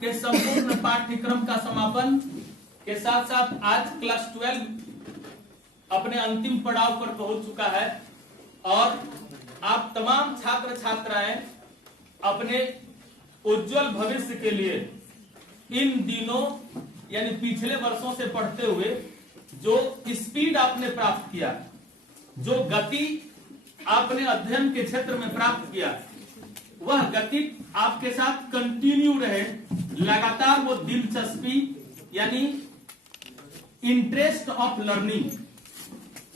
के संपूर्ण पाठ्यक्रम का समापन के साथ साथ आज क्लास 12 अपने अंतिम पड़ाव पर पहुंच चुका है और आप तमाम छात्र छात्राएं अपने उज्जवल भविष्य के लिए इन दिनों यानी पिछले वर्षों से पढ़ते हुए जो स्पीड आपने प्राप्त किया, जो गति आपने अध्ययन के क्षेत्र में प्राप्त किया, वह गति आपके साथ कंटिन्यू रहे। लगातार वो दिलचस्पी यानी इंटरेस्ट ऑफ लर्निंग,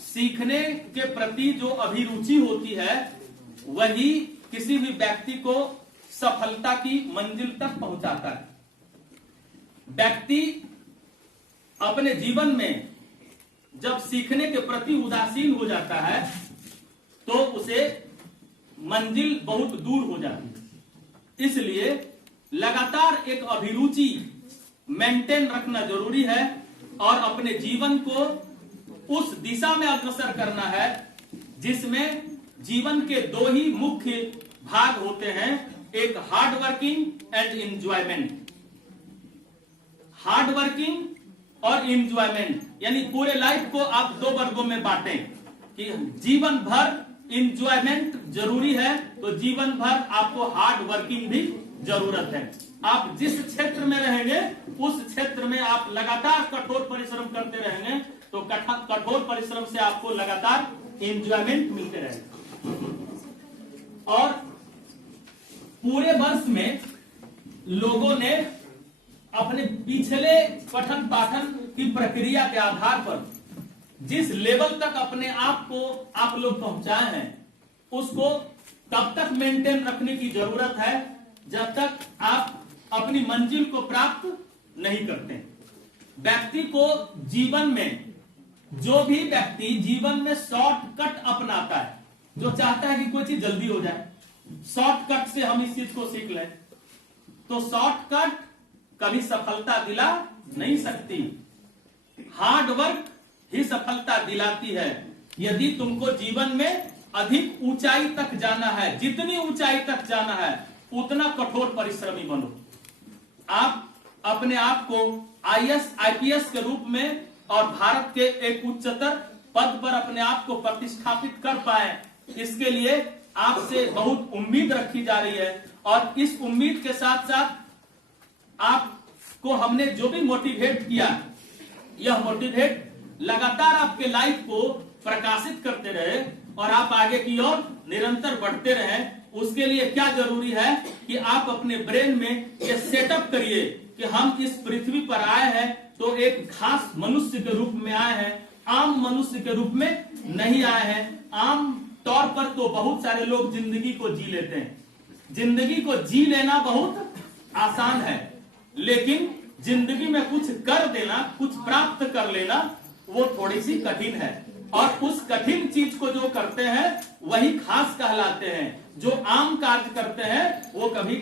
सीखने के प्रति जो अभिरुचि होती है, वही किसी भी व्यक्ति को सफलता की मंजिल तक पहुंचाता है। व्यक्ति अपने जीवन में जब सीखने के प्रति उदासीन हो जाता है तो उसे मंजिल बहुत दूर हो जाती है। इसलिए लगातार एक अभिरुचि मेंटेन रखना जरूरी है और अपने जीवन को उस दिशा में अग्रसर करना है जिसमें जीवन के दो ही मुख्य भाग होते हैं, एक hard working and enjoyment. Hard working और एंजॉयमेंट यानी पूरे लाइफ को आप दो वर्गों में बांटें कि जीवन भर एंजॉयमेंट जरूरी है तो जीवन भर आपको हार्ड वर्किंग भी जरूरत है। आप जिस क्षेत्र में रहेंगे उस क्षेत्र में आप लगातार कठोर परिश्रम करते रहेंगे तो कठोर परिश्रम से आपको लगातार एंजॉयमेंट मिलते रहेगा। और पूरे वर्ष में लोगों ने अपने पिछले पठन पाठन की प्रक्रिया के आधार पर जिस लेवल तक अपने आप को आप लोग पहुंचाए हैं उसको तब तक मेंटेन रखने की जरूरत है जब तक आप अपनी मंजिल को प्राप्त नहीं करते। व्यक्ति को जीवन में जो भी व्यक्ति जीवन में शॉर्टकट अपनाता है, जो चाहता है कि कोई चीज जल्दी हो जाए, शॉर्टकट से हम इस चीज को सीख लें, तो शॉर्टकट कभी सफलता दिला नहीं सकती। हार्ड वर्क ही सफलता दिलाती है। यदि तुमको जीवन में अधिक ऊंचाई तक जाना है, जितनी ऊंचाई तक जाना है उतना कठोर परिश्रमी बनो। आप अपने आप को आईएएस आईपीएस के रूप में और भारत के एक उच्चतर पद पर अपने आप को प्रतिष्ठापित कर पाए, इसके लिए आपसे बहुत उम्मीद रखी जा रही है। और इस उम्मीद के साथ साथ आपको हमने जो भी मोटिवेट किया, यह मोटिवेट लगातार आपके लाइफ को प्रकाशित करते रहे और आप आगे की ओर निरंतर बढ़ते रहे। उसके लिए क्या जरूरी है कि आप अपने ब्रेन में यह सेटअप करिए कि हम इस पृथ्वी पर आए हैं तो एक खास मनुष्य के रूप में आए हैं, आम मनुष्य के रूप में नहीं आए हैं। आम तौर पर तो बहुत सारे लोग जिंदगी को जी लेते हैं। जिंदगी को जी लेना बहुत आसान है, लेकिन जिंदगी में कुछ कर देना, कुछ प्राप्त कर लेना, वो थोड़ी सी कठिन है। और उस कठिन चीज को जो करते हैं वही खास कहलाते हैं। जो आम कार्य करते हैं वो कभी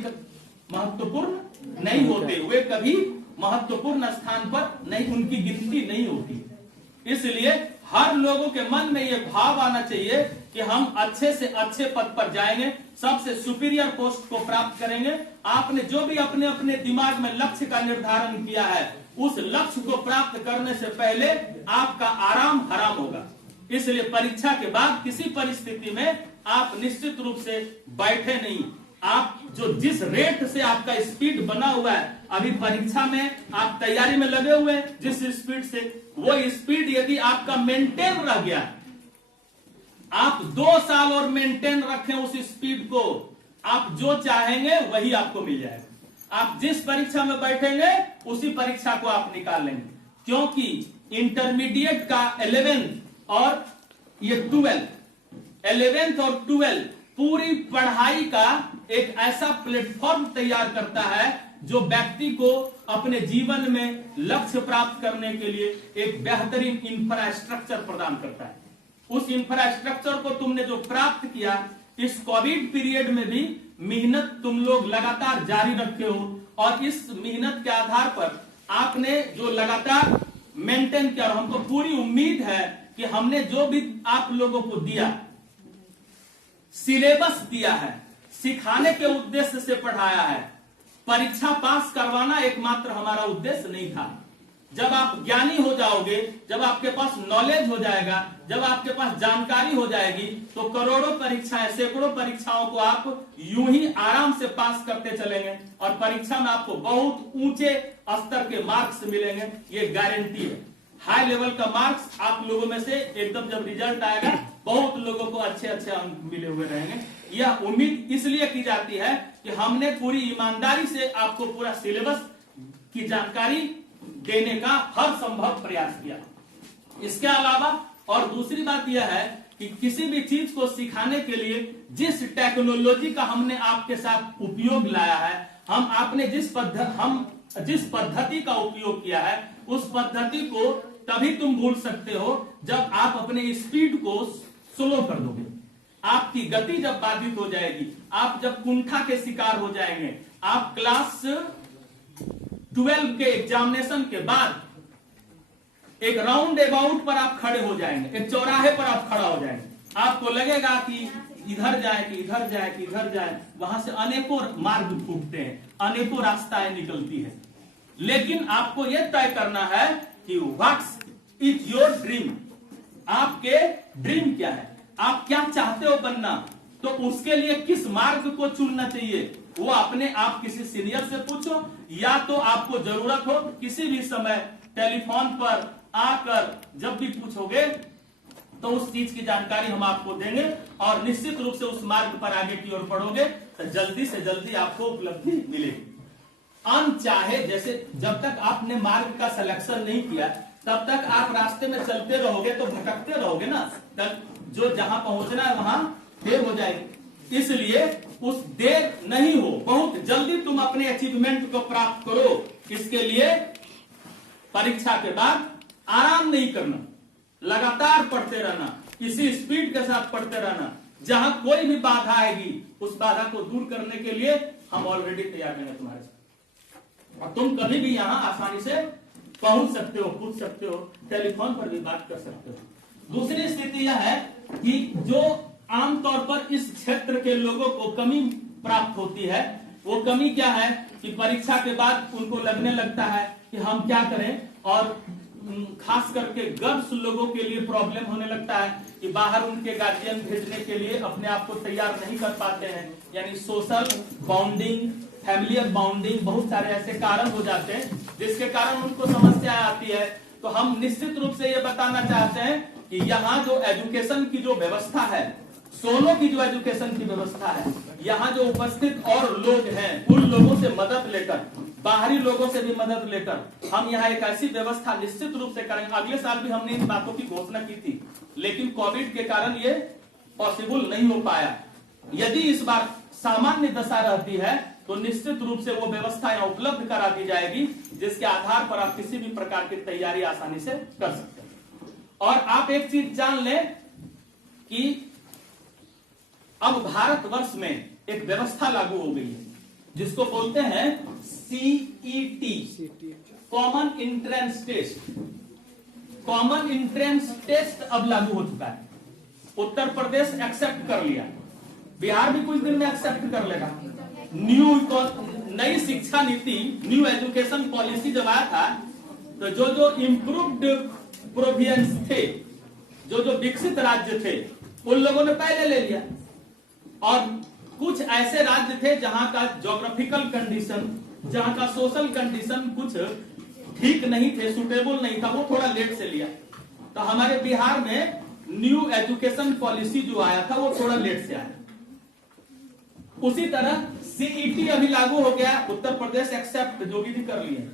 महत्वपूर्ण नहीं होते, वे कभी महत्वपूर्ण स्थान पर नहीं, उनकी गिनती नहीं होती। इसलिए हर लोगों के मन में यह भाव आना चाहिए कि हम अच्छे से अच्छे पद पर जाएंगे, सबसे सुपीरियर पोस्ट को प्राप्त करेंगे। आपने जो भी अपने अपने दिमाग में लक्ष्य का निर्धारण किया है, उस लक्ष्य को प्राप्त करने से पहले आपका आराम हराम होगा। इसलिए परीक्षा के बाद किसी परिस्थिति में आप निश्चित रूप से बैठे नहीं। आप जो जिस रेट से आपका स्पीड बना हुआ है, अभी परीक्षा में आप तैयारी में लगे हुए हैं जिस स्पीड से, वो स्पीड यदि आपका मेंटेन रह गया, आप 2 साल और मेंटेन रखें उस स्पीड को, आप जो चाहेंगे वही आपको मिल जाएगा। आप जिस परीक्षा में बैठेंगे उसी परीक्षा को आप निकाल लेंगे, क्योंकि इंटरमीडिएट का 11th और ये 11th और 12 पूरी पढ़ाई का एक ऐसा प्लेटफॉर्म तैयार करता है जो व्यक्ति को अपने जीवन में लक्ष्य प्राप्त करने के लिए एक बेहतरीन इंफ्रास्ट्रक्चर प्रदान करता है। उस इंफ्रास्ट्रक्चर को तुमने जो प्राप्त किया, इस कोविड पीरियड में भी मेहनत तुम लोग लगातार जारी रखे हो और इस मेहनत के आधार पर आपने जो लगातार मेंटेन किया, और हमको पूरी उम्मीद है कि हमने जो भी आप लोगों को दिया, सिलेबस दिया है, सिखाने के उद्देश्य से पढ़ाया है, परीक्षा पास करवाना एकमात्र हमारा उद्देश्य नहीं था। जब आप ज्ञानी हो जाओगे, जब आपके पास नॉलेज हो जाएगा, जब आपके पास जानकारी हो जाएगी, तो करोड़ों परीक्षाएं, सैकड़ों परीक्षाओं को आप यूं ही आराम से पास करते चलेंगे और परीक्षा में आपको बहुत ऊंचे स्तर के मार्क्स मिलेंगे, ये गारंटी है। हाई लेवल का मार्क्स आप लोगों में से एकदम जब रिजल्ट आएगा, बहुत लोगों को अच्छे अच्छे अंक मिले हुए रहेंगे। यह उम्मीद इसलिए की जाती है कि हमने पूरी ईमानदारी से आपको पूरा सिलेबस की जानकारी देने का हर संभव प्रयास किया। इसके अलावा और दूसरी बात यह है कि किसी भी चीज को सिखाने के लिए जिस टेक्नोलॉजी का हमने आपके साथ उपयोग लाया है, आपने जिस पद्धति का उपयोग किया है, उस पद्धति को तभी तुम भूल सकते हो जब आप अपने स्पीड को स्लो कर दोगे। आपकी गति जब बाधित हो जाएगी, आप जब कुंठा के शिकार हो जाएंगे, आप क्लास 12 के एग्जामिनेशन के बाद एक राउंड अबाउट पर आप खड़े हो जाएंगे, एक चौराहे पर आप खड़ा हो जाएंगे, आपको लगेगा कि इधर जाए कि इधर जाए कि इधर जाए, वहां से अनेकों मार्ग फूटते हैं, अनेकों रास्ताएं निकलती है। लेकिन आपको यह तय करना है कि व्हाट्स इज योर ड्रीम, आपके ड्रीम क्या है, आप क्या चाहते हो बनना, तो उसके लिए किस मार्ग को चुनना चाहिए वो अपने आप किसी सीनियर से पूछो, या तो आपको जरूरत हो किसी भी समय टेलीफोन पर आकर जब भी पूछोगे तो उस चीज की जानकारी हम आपको देंगे और निश्चित रूप से उस मार्ग पर आगे की ओर बढ़ोगे तो जल्दी से जल्दी आपको उपलब्धि मिलेगी। अनचाहे, जैसे जब तक आपने मार्ग का सिलेक्शन नहीं किया तब तक आप रास्ते में चलते रहोगे तो भटकते रहोगे ना, तब जो जहां पहुंचना है वहां देर हो जाएगी। इसलिए उस देर नहीं हो, बहुत जल्दी तुम अपने अचीवमेंट को प्राप्त करो। इसके लिए परीक्षा के बाद आराम नहीं करना, लगातार पढ़ते रहना, इसी स्पीड के साथ पढ़ते रहना। जहां कोई भी बाधा आएगी उस बाधा को दूर करने के लिए हम ऑलरेडी तैयार हैं तुम्हारे साथ, और तुम कभी भी यहां आसानी से पहुंच सकते हो, पूछ सकते हो, टेलीफोन पर भी बात कर सकते हो। दूसरी स्थिति यह है कि जो आमतौर पर इस क्षेत्र के लोगों को कमी प्राप्त होती है, वो कमी क्या है कि परीक्षा के बाद उनको लगने लगता है कि हम क्या करें, और खास करके गर्ल्स लोगों के लिए प्रॉब्लम होने लगता है कि बाहर उनके गार्जियन भेजने के लिए अपने आप को तैयार नहीं कर पाते हैं, यानी सोशल बाउंडिंग, फैमिलियर बाउंडिंग, बहुत सारे ऐसे कारण हो जाते हैं जिसके कारण उनको समस्या आती है। तो हम निश्चित रूप से ये बताना चाहते हैं कि यहाँ जो एजुकेशन की जो व्यवस्था है, सोलो की जो एजुकेशन की व्यवस्था है, यहाँ जो उपस्थित और लोग हैं उन लोगों से मदद लेकर, बाहरी लोगों से भी मदद लेकर हम यहाँ एक ऐसी व्यवस्था निश्चित रूप से करेंगे। अगले साल भी हमने इन बातों की घोषणा की थी, लेकिन कोविड के कारण ये पॉसिबल नहीं हो पाया। यदि इस बार सामान्य दशा रहती है तो निश्चित रूप से वो व्यवस्था यहाँ उपलब्ध करा दी जाएगी, जिसके आधार पर आप किसी भी प्रकार की तैयारी आसानी से कर सकते हैं। और आप एक चीज जान लें कि अब भारतवर्ष में एक व्यवस्था लागू हो गई है जिसको बोलते हैं CET, common entrance test. Common entrance test अब लागू हो चुका है। उत्तर प्रदेश एक्सेप्ट कर लिया, बिहार भी कुछ दिन में एक्सेप्ट कर लेगा। नई शिक्षा नीति, न्यू एजुकेशन पॉलिसी जब आया था तो जो इम्प्रूव्ड प्रोविंस थे, जो विकसित राज्य थे, उन लोगों ने पहले ले लिया, और कुछ ऐसे राज्य थे जहां का ज्योग्राफिकल कंडीशन, जहां का सोशल कंडीशन कुछ ठीक नहीं थे, सुटेबल नहीं था, वो थोड़ा लेट से लिया। तो हमारे बिहार में न्यू एजुकेशन पॉलिसी जो आया था वो थोड़ा लेट से आया। उसी तरह CET अभी लागू हो गया, उत्तर प्रदेश एक्सेप्ट योगी जी कर लिए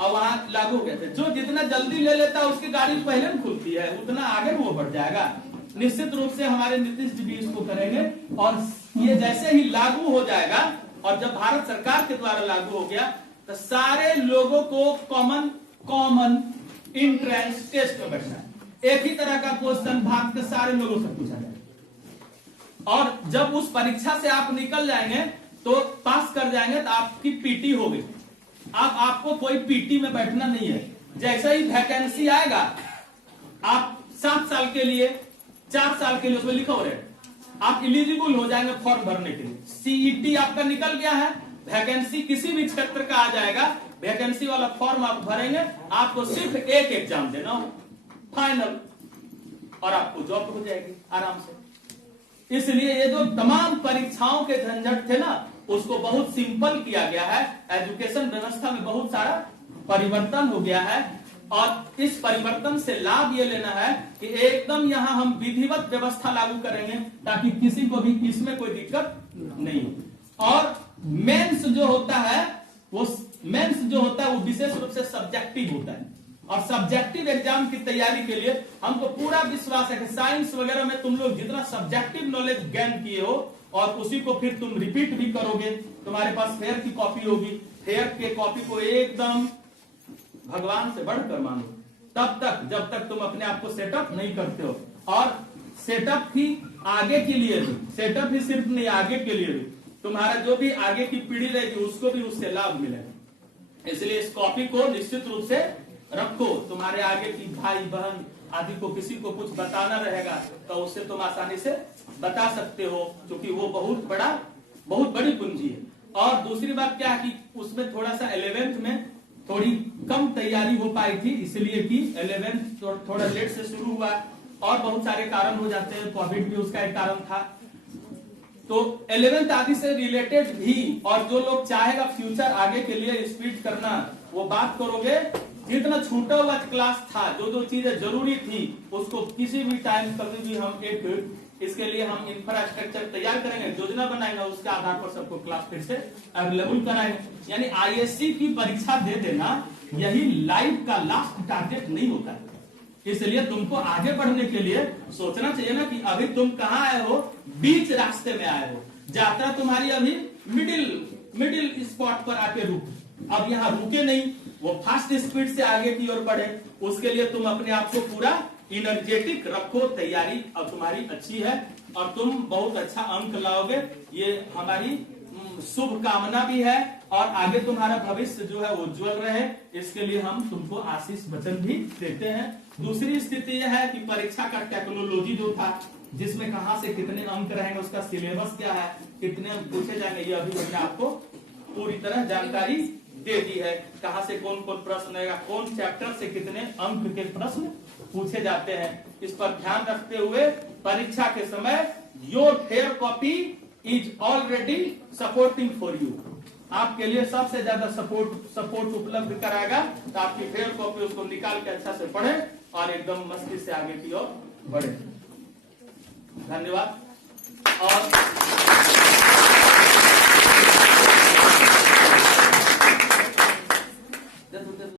और वहां लागू हो गया था। जो जितना जल्दी ले लेता है उसकी गाड़ी पहले खुलती है, उतना आगे वो बढ़ जाएगा। निश्चित रूप से हमारे नीतीश जी भी इसको करेंगे, और ये जैसे ही लागू हो जाएगा और जब भारत सरकार के द्वारा लागू हो गया तो सारे लोगों को कॉमन एंट्रेंस टेस्ट में बैठना है। एक ही तरह का क्वेश्चन भारत के सारे लोगों से पूछा जाएगा, और जब उस परीक्षा से आप निकल जाएंगे तो पास कर जाएंगे तो आपकी PT हो गई। अब आपको कोई PT में बैठना नहीं है। जैसे ही वैकेंसी आएगा, आप 7 साल के लिए, 4 साल के लिए उसमें लिखा हो रहे, आप इलिजिबल हो जाएंगे फॉर्म भरने के लिए। CET आपका निकल गया है, वैकेंसी किसी भी क्षेत्र का आ जाएगा, वैकेंसी वाला फॉर्म आप भरेंगे, आपको सिर्फ एक एग्जाम देना हो फाइनल, और आपको जॉब हो जाएगी आराम से। इसलिए ये जो तमाम परीक्षाओं के झंझट थे ना, उसको बहुत सिंपल किया गया है। एजुकेशन व्यवस्था में बहुत सारा परिवर्तन हो गया है, और इस परिवर्तन से लाभ ये लेना है कि एकदम यहां हम विधिवत व्यवस्था लागू करेंगे ताकि किसी को भी इसमें कोई दिक्कत नहीं हो। और मेंस जो होता है वो विशेष रूप से सब्जेक्टिव होता है, और सब्जेक्टिव एग्जाम की तैयारी के लिए हमको पूरा विश्वास है कि साइंस वगैरह में तुम लोग जितना सब्जेक्टिव नॉलेज गेन किए हो और उसी को फिर तुम रिपीट भी करोगे। तुम्हारे पास फेयर की कॉपी होगी, फेयर के कॉपी को एकदम भगवान से बढ़कर मानो तब तक जब तक तुम अपने आप को सेटअप नहीं करते हो। और सेटअप ही आगे के लिए भी, सेटअप ही सिर्फ नहीं, आगे के लिए भी तुम्हारा जो भी आगे की पीढ़ी रहेगी उसको भी उससे लाभ मिलेगा। इसलिए इस कॉपी को निश्चित रूप से रखो। तुम्हारे आगे की भाई बहन आदि को किसी को कुछ बताना रहेगा तो उससे तुम आसानी से बता सकते हो, क्योंकि वो बहुत बड़ी पूंजी है। और दूसरी बात क्या है कि उसमें थोड़ा सा 11th में थोड़ी कम तैयारी हो पाई थी, इसलिए कि 11th थोड़ा लेट से शुरू हुआ, और बहुत सारे कारण हो जाते हैं, कोविड भी उसका एक कारण था। तो 11th आदि से रिलेटेड भी, और जो लोग चाहेगा फ्यूचर आगे के लिए स्पीड करना, वो बात करोगे। जितना छूटा हुआ क्लास था, जो चीजें जरूरी थी, उसको किसी भी टाइम कभी भी हम इसके लिए हम इंफ्रास्ट्रक्चर तैयार करेंगे, योजना बनाएंगे, उसके आधार पर सबको क्लास फिर से अवेलेबल कराएंगे। यानी आईएससी की परीक्षा दे देना यही लाइफ का लास्ट टारगेट नहीं होता है। इसलिए तुमको आगे बढ़ने के लिए सोचना चाहिए ना कि अभी तुम कहाँ आए हो, बीच रास्ते में आए हो, यात्रा तुम्हारी अभी मिडिल स्पॉट पर आके रुक। अब यहाँ रुके नहीं, वो फास्ट स्पीड से आगे की ओर बढ़े, उसके लिए तुम अपने आप को पूरा इनर्जेटिक रखो। तैयारी अब तुम्हारी अच्छी है और तुम बहुत अच्छा अंक लाओगे, ये हमारी शुभकामना भी है, और आगे तुम्हारा भविष्य जो है वो उज्जवल रहे, इसके लिए हम तुमको आशीष वचन भी देते हैं। दूसरी स्थिति यह है कि परीक्षा का टेक्नोलॉजी जो था, जिसमें कहां से कितने अंक रहेंगे, उसका सिलेबस क्या है, कितने अंक पूछे जाएंगे, ये अभी हमने आपको पूरी तरह जानकारी दे दी है। कहां से कौन कौन प्रश्न आएगा, कौन चैप्टर से कितने अंक के प्रश्न पूछे जाते हैं, इस पर ध्यान रखते हुए परीक्षा के समय your fair copy is already supporting for you, आपके लिए सबसे ज्यादा सपोर्ट उपलब्ध कराएगा। तो आपकी फेयर कॉपी उसको निकाल के अच्छा से पढ़े और एकदम मस्ती से आगे की ओर बढ़े। धन्यवाद। और